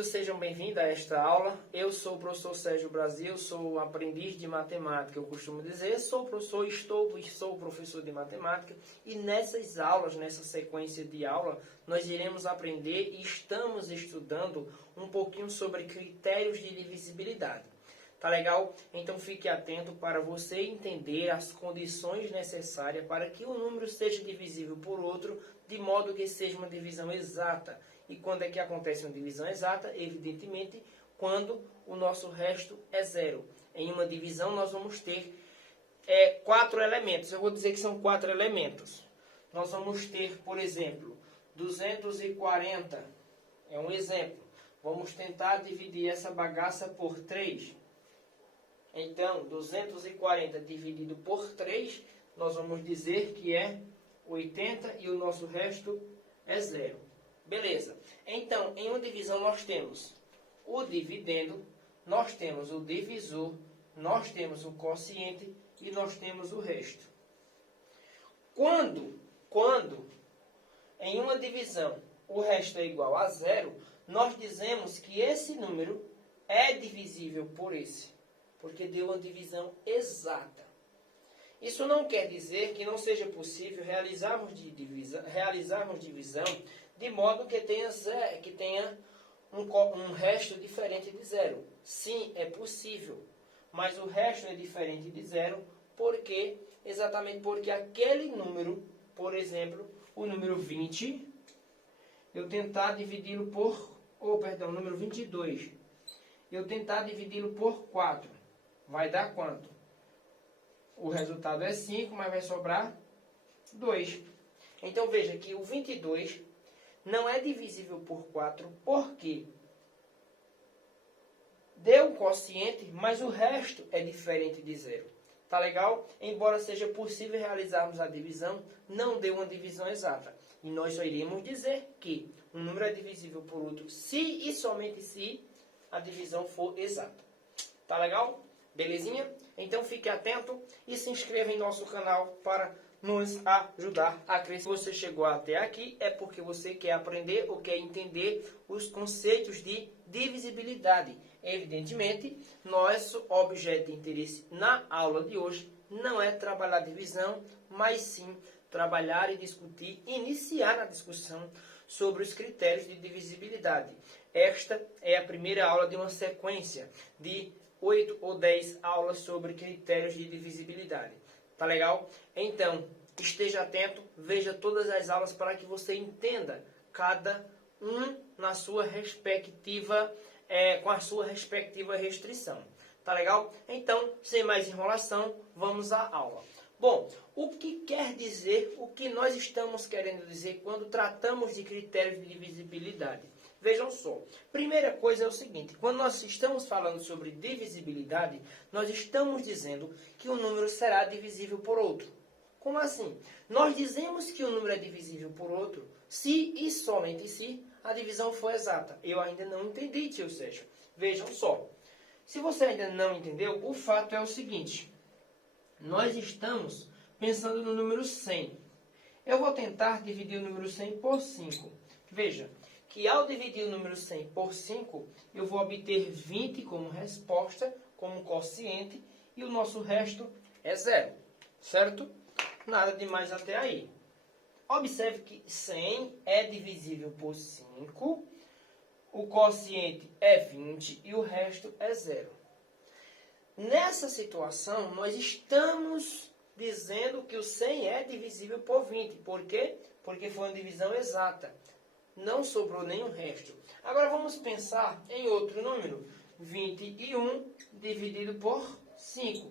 sejam bem-vindos a esta aula. Eu sou o professor Sérgio Brasil, sou aprendiz de matemática, eu costumo dizer, sou professor de matemática, e nessas aulas, nessa sequência de aula, nós iremos aprender e estamos estudando um pouquinho sobre critérios de divisibilidade. Tá legal? Então fique atento para você entender as condições necessárias para que um número seja divisível por outro, de modo que seja uma divisão exata. E quando é que acontece uma divisão exata? Evidentemente, quando o nosso resto é zero. Em uma divisão, nós vamos ter 4 elementos. Eu vou dizer que são 4 elementos. Nós vamos ter, por exemplo, 240. É um exemplo. Vamos tentar dividir essa bagaça por 3. Então, 240 dividido por 3, nós vamos dizer que é 80 e o nosso resto é zero. Beleza. Então, em uma divisão nós temos o dividendo, nós temos o divisor, nós temos o quociente e nós temos o resto. Quando em uma divisão o resto é igual a zero, nós dizemos que esse número é divisível por esse, porque deu uma divisão exata. Isso não quer dizer que não seja possível realizarmos divisão de modo que tenha um resto diferente de zero. Sim, é possível, mas o resto é diferente de zero exatamente porque aquele número, por exemplo, o número 20, eu tentar dividi-lo número 22, eu tentar dividi-lo por 4, vai dar quanto? O resultado é 5, mas vai sobrar 2. Então veja que o 22 não é divisível por 4, porque deu um quociente, mas o resto é diferente de zero. Tá legal? Embora seja possível realizarmos a divisão, não deu uma divisão exata. E nós só iremos dizer que um número é divisível por outro se e somente se a divisão for exata. Tá legal? Belezinha? Então fique atento e se inscreva em nosso canal para nos ajudar a crescer. Se você chegou até aqui é porque você quer aprender ou quer entender os conceitos de divisibilidade. Evidentemente, nosso objeto de interesse na aula de hoje não é trabalhar divisão, mas sim trabalhar e discutir, iniciar a discussão sobre os critérios de divisibilidade. Esta é a primeira aula de uma sequência de 8 ou 10 aulas sobre critérios de divisibilidade. Tá legal? Então, esteja atento, veja todas as aulas para que você entenda cada um na sua respectiva, com a sua respectiva restrição. Tá legal? Então, sem mais enrolação, vamos à aula. Bom, o que quer dizer, o que nós estamos querendo dizer quando tratamos de critérios de divisibilidade? Vejam só, primeira coisa é o seguinte, quando nós estamos falando sobre divisibilidade, nós estamos dizendo que um número será divisível por outro. Como assim? Nós dizemos que o número é divisível por outro se e somente se a divisão for exata. Eu ainda não entendi, tio Sérgio. Vejam só, se você ainda não entendeu, o fato é o seguinte, nós estamos pensando no número 100. Eu vou tentar dividir o número 100 por 5. Veja, que ao dividir o número 100 por 5, eu vou obter 20 como resposta, como quociente, e o nosso resto é zero, certo? Nada de mais até aí. Observe que 100 é divisível por 5, o quociente é 20 e o resto é zero. Nessa situação, nós estamos dizendo que o 100 é divisível por 20. Por quê? Porque foi uma divisão exata. Não sobrou nenhum resto. Agora vamos pensar em outro número. 21 dividido por 5.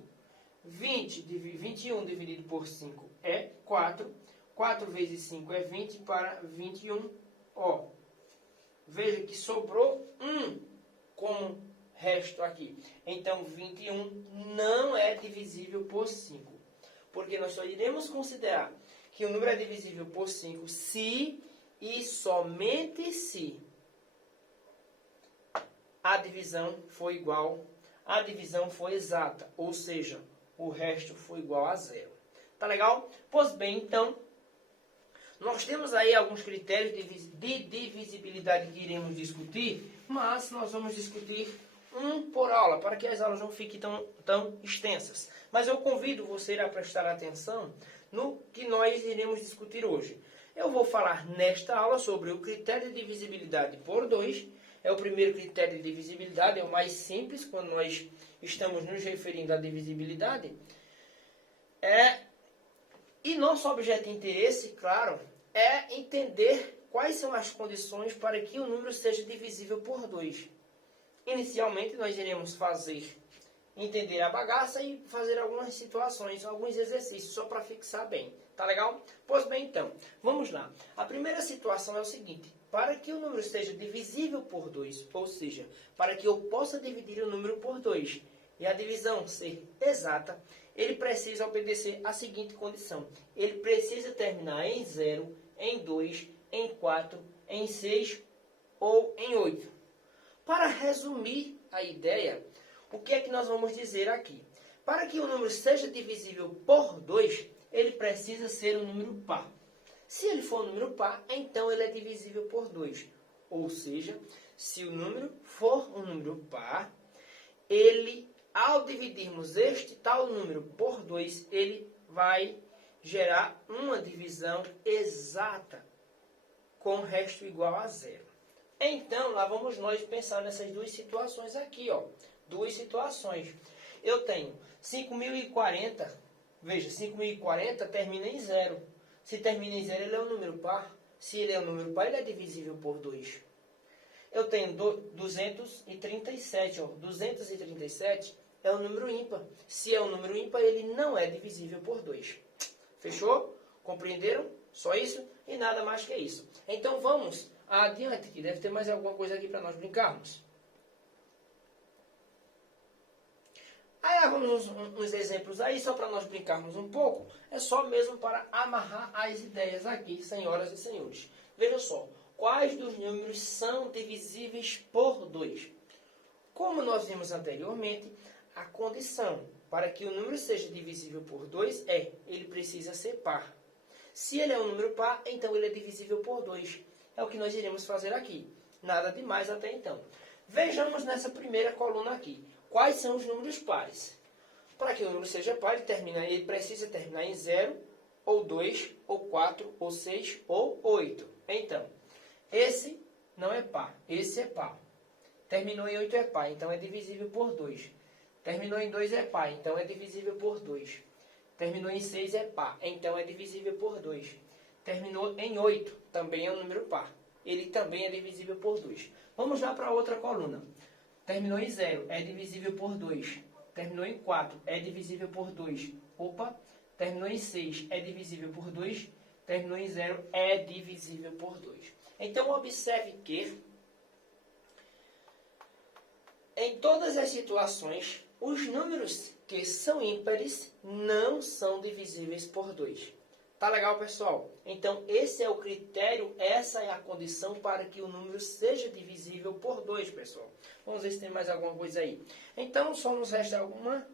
21 dividido por 5 é 4. 4 vezes 5 é 20 para 21. Ó, veja que sobrou 1 como resto aqui. Então 21 não é divisível por 5. Porque nós só iremos considerar que o número é divisível por 5 se e somente se a divisão for igual, a divisão for exata, ou seja, o resto for igual a zero. Tá legal? Pois bem, então, nós temos aí alguns critérios de divisibilidade que iremos discutir, mas nós vamos discutir um por aula, para que as aulas não fiquem tão extensas. Mas eu convido você a prestar atenção no que nós iremos discutir hoje. Eu vou falar nesta aula sobre o critério de divisibilidade por 2. É o primeiro critério de divisibilidade, é o mais simples quando nós estamos nos referindo à divisibilidade. E nosso objeto de interesse, claro, é entender quais são as condições para que o número seja divisível por 2. Inicialmente, nós iremos entender a bagaça e fazer algumas situações, alguns exercícios, só para fixar bem. Tá legal? Pois bem, então, vamos lá. A primeira situação é o seguinte. Para que o número seja divisível por 2, ou seja, para que eu possa dividir o número por 2 e a divisão ser exata, ele precisa obedecer a seguinte condição. Ele precisa terminar em 0, em 2, em 4, em 6 ou em 8. Para resumir a ideia, o que é que nós vamos dizer aqui? Para que o número seja divisível por 2, ele precisa ser um número par. Se ele for um número par, então ele é divisível por 2. Ou seja, se o número for um número par, ao dividirmos este tal número por 2, ele vai gerar uma divisão exata com o resto igual a 0. Então, lá vamos nós pensar nessas duas situações aqui, ó. Duas situações. Eu tenho 5.040, veja, 5.040 termina em 0. Se termina em 0, ele é um número par. Se ele é um número par, ele é divisível por 2. Eu tenho 237, ó. 237 é um número ímpar. Se é um número ímpar, ele não é divisível por 2. Fechou? Compreenderam? Só isso e nada mais que isso. Então, vamos adiante, que deve ter mais alguma coisa aqui para nós brincarmos. Aí vamos uns exemplos aí, só para nós brincarmos um pouco. É só mesmo para amarrar as ideias aqui, senhoras e senhores. Vejam só, quais dos números são divisíveis por 2? Como nós vimos anteriormente, a condição para que o número seja divisível por 2 ele precisa ser par. Se ele é um número par, então ele é divisível por 2. É o que nós iremos fazer aqui. Nada demais até então. Vejamos nessa primeira coluna aqui. Quais são os números pares? Para que o número seja par, ele precisa terminar em 0, ou 2, ou 4, ou 6, ou 8. Então, esse não é par, esse é par. Terminou em 8 é par, então é divisível por 2. Terminou em 2 é par, então é divisível por 2. Terminou em 6 é par, então é divisível por 2. Terminou em 8, também é um número par. Ele também é divisível por 2. Vamos lá para a outra coluna. Terminou em 0, é divisível por 2. Terminou em 4, é divisível por 2. Opa! Terminou em 6, é divisível por 2. Terminou em 0, é divisível por 2. Então, observe que em todas as situações, os números que são ímpares não são divisíveis por 2. Tá legal, pessoal? Então, esse é o critério, essa é a condição para que o número seja divisível por 2, pessoal. Vamos ver se tem mais alguma coisa aí. Então, só nos resta alguma.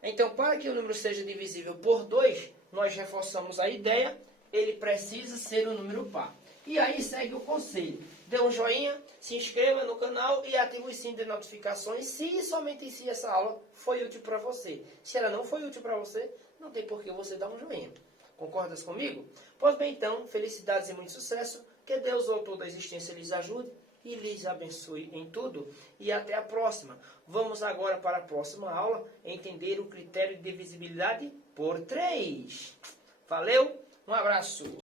Então, para que o número seja divisível por 2, nós reforçamos a ideia, ele precisa ser um número par. E aí segue o conselho. Dê um joinha, se inscreva no canal e ative o sininho de notificações se somente se essa aula foi útil para você. Se ela não foi útil para você, não tem por que você dar um joinha. Concordas comigo? Pois bem, então, felicidades e muito sucesso. Que Deus, o autor da existência, lhes ajude e lhes abençoe em tudo. E até a próxima. Vamos agora para a próxima aula entender o critério de divisibilidade por 3. Valeu, um abraço.